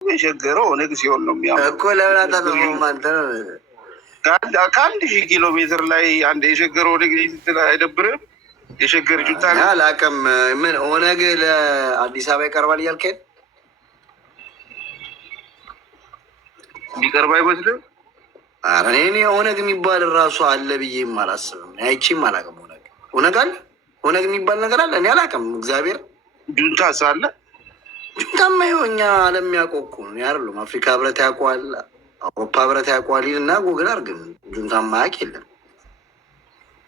የሸገረው ኦነግ ሲሆን ነው የሚያምነው እኮ ለምን አንተ ከአንድ 1000 ኪሎ ሜትር ላይ አንድ የሸገረው ኦነግ ስትል አይደብርም? የሸገር ጁንታ አላውቅም። ምን ኦነግ ለአዲስ አበባ ይቀርባል እያልከኝ ቢቀርብ አይመስልም? ኧረ እኔ ኦነግ የሚባል እራሱ አለ ብዬም አላስብም። አይቼም አላውቅም። ኦነግ አለ ኦነግ የሚባል ነገር አለ? እኔ አላውቅም። እግዚአብሔር ጁንታ ሳለ ጁንታማ ይኸው እኛ ዓለም የሚያውቀው እኮ ነው አይደለም? አፍሪካ ህብረት ያውቀዋል፣ አውሮፓ ህብረት ያውቀዋል እና ጉግል አድርግን ጁንታማ ያውቅ የለም።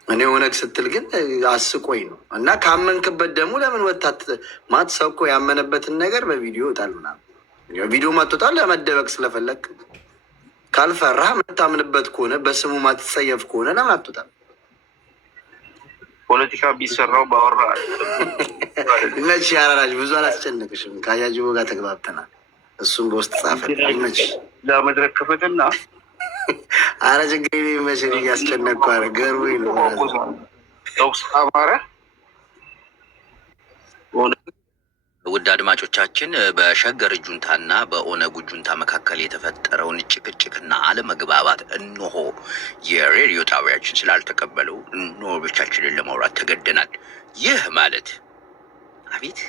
እኔ ኦነግ ስትል ግን አስቆኝ ነው። እና ካመንክበት ደግሞ ለምን ወታት ማት ሰው እኮ ያመነበትን ነገር በቪዲዮ ይወጣል ምናምን። ቪዲዮ ማትወጣል ለመደበቅ ስለፈለግ ካልፈራህ የምታምንበት ከሆነ በስሙ ማትጸየፍ ከሆነ ለምን አትወጣም? ፖለቲካ ቢሰራው ባወራ መች ያራራጅ ብዙ አላስጨንቅሽም። ከአያጅቦ ጋር ተግባብተናል። እሱም በውስጥ ጻፈ መች ለመድረክ ክፈትና አረ ችግር መሸን እያስጨነቅኩ አረ ገርቦ ነው ቶክስ አማረ። ውድ አድማጮቻችን በሸገር ጁንታና በኦነግ ጁንታ መካከል የተፈጠረውን ጭቅጭቅና አለመግባባት እነሆ የሬዲዮ ጣቢያችን ስላልተቀበለው እነሆ ብቻችንን ለማውራት ተገደናል። ይህ ማለት አቤት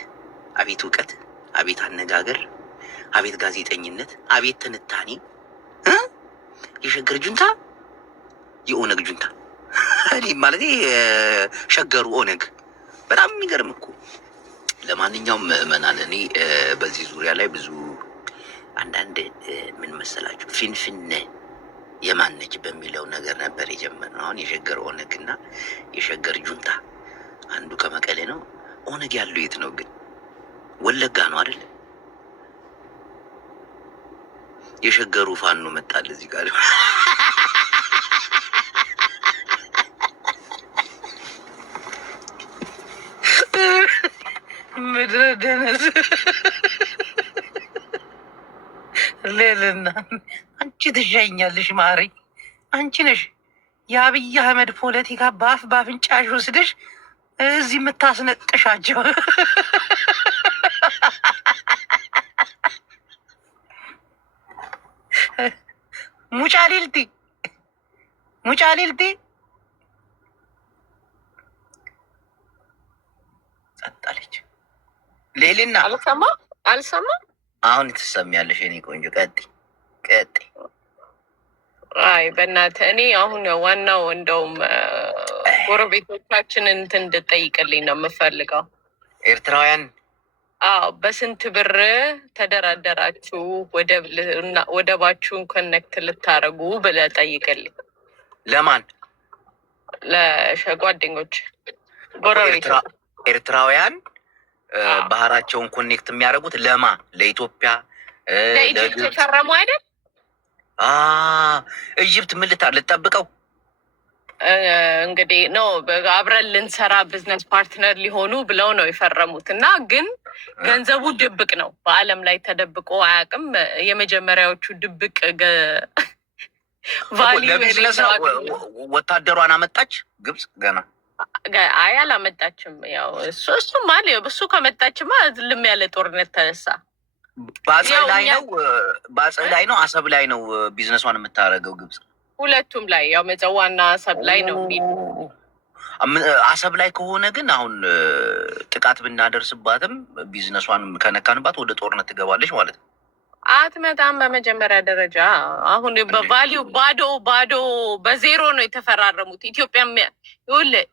አቤት እውቀት፣ አቤት አነጋገር፣ አቤት ጋዜጠኝነት፣ አቤት ትንታኔ። የሸገር ጁንታ የኦነግ ጁንታ ማለት ሸገሩ ኦነግ በጣም የሚገርም እኮ። ለማንኛውም ምዕመናን እኔ በዚህ ዙሪያ ላይ ብዙ አንዳንድ ምን መሰላችሁ ፊንፊኔ የማነች በሚለው ነገር ነበር የጀመርነው። አሁን የሸገር ኦነግ እና የሸገር ጁንታ አንዱ ከመቀሌ ነው። ኦነግ ያለው የት ነው ግን? ወለጋ ነው አይደል? የሸገሩ ፋኖ መጣል እዚህ ጋር ምድረ ደነዝ ሌልና አንቺ ትሻኛለሽ ማሪ። አንቺ ነሽ የአብይ አህመድ ፖለቲካ በአፍ በአፍንጫሽ ወስደሽ እዚህ የምታስነጥሻቸው። ሙጫሊልቲ ጸጣለች። ሌሊና አልሰማ አሁን ትሰሚያለሽ የኔ ቆንጆ። ቀጤ አይ በእናትህ እኔ አሁን ዋናው እንደውም ጎረቤቶቻችንን እንትን እንድጠይቅልኝ ነው የምፈልገው። ኤርትራውያን በስንት ብር ተደራደራችሁ ወደባችሁን ኮኔክት ልታረጉ ብለህ ጠይቅልኝ። ለማን? ለጓደኞች ጎረቤቶች ኤርትራውያን ባህራቸውን ኮኔክት የሚያደርጉት ለማ? ለኢትዮጵያ ለኢትዮጵያ የፈረሙ አይደል? ኢጅፕት ምን ልጠብቀው እንግዲህ ነው አብረን ልንሰራ ቢዝነስ ፓርትነር ሊሆኑ ብለው ነው የፈረሙት። እና ግን ገንዘቡ ድብቅ ነው፣ በአለም ላይ ተደብቆ አያውቅም። የመጀመሪያዎቹ ድብቅ ለቢዝነስ ወታደሯን አመጣች ግብጽ ገና አይ አላመጣችም። ያው እሱማ እሱ ከመጣችማ ልም ያለ ጦርነት ተነሳ። በአጸድ ላይ ነው አሰብ ላይ ነው ቢዝነሷን የምታደርገው ግብጽ? ሁለቱም ላይ ያው መጸዋና አሰብ ላይ ነው። አሰብ ላይ ከሆነ ግን አሁን ጥቃት ብናደርስባትም ቢዝነሷን ከነካንባት ወደ ጦርነት ትገባለች ማለት ነው። አትመጣም። በመጀመሪያ ደረጃ አሁን በቫሊው ባዶ በዜሮ ነው የተፈራረሙት።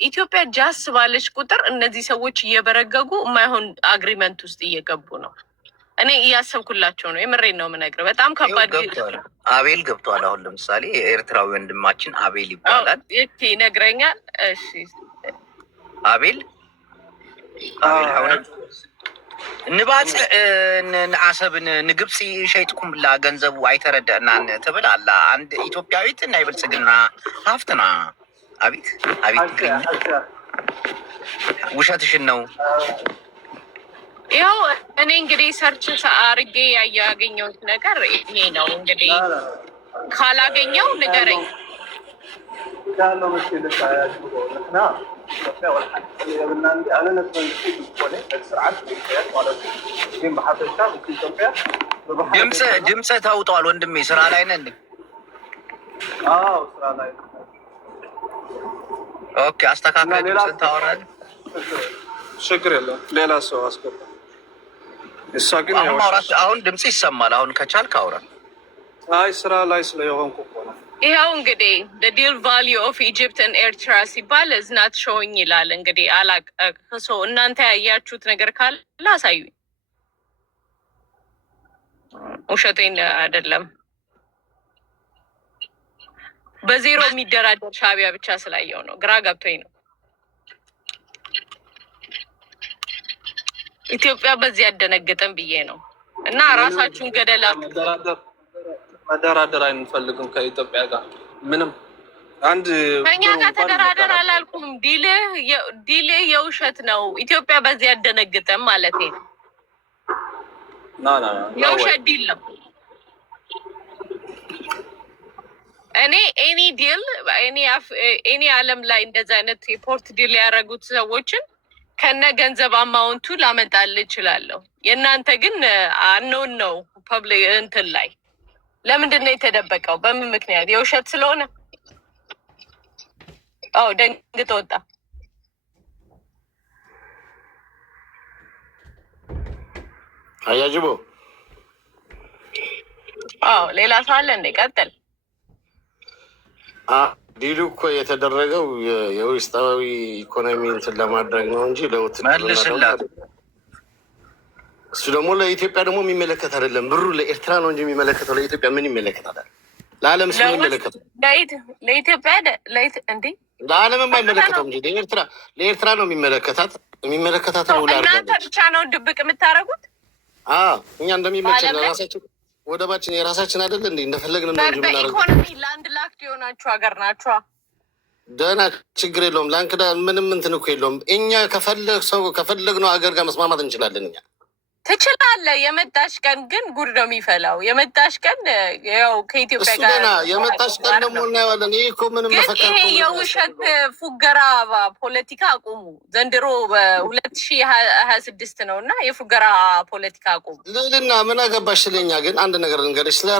ኢትዮጵያ ጃስ ባለች ቁጥር እነዚህ ሰዎች እየበረገጉ የማይሆን አግሪመንት ውስጥ እየገቡ ነው። እኔ እያሰብኩላቸው ነው። የምሬን ነው የምነግርህ። በጣም ከባድ አቤል ገብቷል። አሁን ለምሳሌ ኤርትራዊ ወንድማችን አቤል ይባላል። ይነግረኛል። እሺ አቤል አሁን ንባፅ አሰብን ንግብፂ ሸይጥኩም ላ ገንዘቡ አይተረዳእናን ትብል አላ አንድ ኢትዮጵያዊት ናይ ብልጽግና ሃፍትና አቤት ውሸትሽን ነው። ያው እኔ እንግዲህ ሰርች አርጌ ያገኘሁት ነገር ይሄ ነው። እንግዲህ ካላገኘው ንገረኝ። كانوا مشكلة نحن ኢትዮጵያ ወልሓት የብልና እንጂ ኣነ ነቲ መንግስቲ ዝኾነ ስርዓት ኢትዮጵያ ማለት ግን ብሓፈሻ ኢትዮጵያ ድምፅ ተውጧል ወንድሜ። ስራ ላይ ነህ እንዴ? አዎ ስራ ላይ። ኦኬ አስተካክለ ድምፅን ታወራለህ። ችግር የለም ሌላ ሰው አስገባ። እሷ ግን አሁን ድምፅ ይሰማል። አሁን ከቻልክ አውራ። አይ ስራ ላይ ስለሆንኩ እኮ ነው። ይኸው እንግዲህ the deal value of Egypt and ኤርትራ ሲባል is not showing ይላል። እንግዲህ እናንተ ያያችሁት ነገር ካለ አሳዩኝ። ውሸቴን አይደለም። በዜሮ የሚደራደር ሻዕቢያ ብቻ ስላየው ነው። ግራ ገብቶኝ ነው። ኢትዮጵያ በዚህ ያደነግጠን ብዬ ነው። እና ራሳችሁን ገደላችሁ። መደራደር አንፈልግም ከኢትዮጵያ ጋር ምንም። አንድ ከኛ ጋር ተደራደር አላልኩም። ዲልህ የውሸት ነው። ኢትዮጵያ በዚህ ያደነግጠን ማለት ነው። የውሸት ዲል ነው። እኔ ኤኒ ዲል ኤኒ ዓለም ላይ እንደዚህ አይነት የፖርት ዲል ያደረጉት ሰዎችን ከነ ገንዘብ አማውንቱ ላመጣልህ እችላለሁ። የእናንተ ግን አኖን ነው። ፐብሊክ እንትን ላይ ለምንድን ነው የተደበቀው? በምን ምክንያት? የውሸት ስለሆነ? አዎ ደንግጦ ወጣ። አያጅቦ አዎ ሌላ ሰው አለ እንዴ? ቀጥል። ዲሉ እኮ የተደረገው የውስጣዊ ኢኮኖሚ እንትን ለማድረግ ነው እንጂ መልስላ። እሱ ደግሞ ለኢትዮጵያ ደግሞ የሚመለከት አይደለም። ብሩ ለኤርትራ ነው እንጂ የሚመለከተው ለኢትዮጵያ ምን ይመለከታል? ለዓለም ስ የሚመለከተው ለኢትዮጵያ እንዴ? ለዓለም አይመለከተው እንጂ ለኤርትራ ነው የሚመለከታት ነው። እናንተ ብቻ ነው ድብቅ የምታደርጉት። እኛ እንደሚመቸን ለራሳችን ወደባችን የራሳችን አይደለ እንዴ? እንደፈለግን ነው እንጂ በኢኮኖሚ ላንድ ላክድ የሆናችሁ ሀገር ናችኋ። ደህና ችግር የለውም። ላንክዳ ምንም እንትን እኮ የለውም። እኛ ከፈለግነው ሀገር ጋር መስማማት እንችላለን። እኛ ትችላለህ። የመጣሽ ቀን ግን ጉድ ነው የሚፈላው። የመጣሽ ቀን ያው ከኢትዮጵያ ጋር የመጣሽ ቀን ደግሞ እናየዋለን። ይህ እኮ ምንም ግን ይሄ የውሸት ፉገራ ፖለቲካ አቁሙ። ዘንድሮ በ2026 ነው እና የፉገራ ፖለቲካ አቁሙ። ልዕልና ምን አገባሽ ስለኛ? ግን አንድ ነገር ልንገርሽ፣ ስለ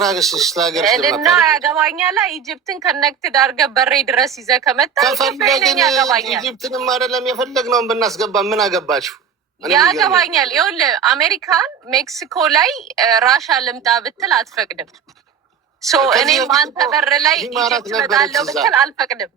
ሀገር ልዕልና ያገባኛል። ኢጅፕትን ከነክትድ አድርገህ በሬ ድረስ ይዘህ ከመጣ ከፈለግን ኢጅፕትንም አይደለም የፈለግነውን ብናስገባ ምን አገባችሁ? ያገባኛል። ይኸውልህ አሜሪካን ሜክሲኮ ላይ ራሻ ልምጣ ብትል አትፈቅድም። እኔም አንተ በር ላይ ኢጅፕት እመጣለሁ ብትል አልፈቅድም።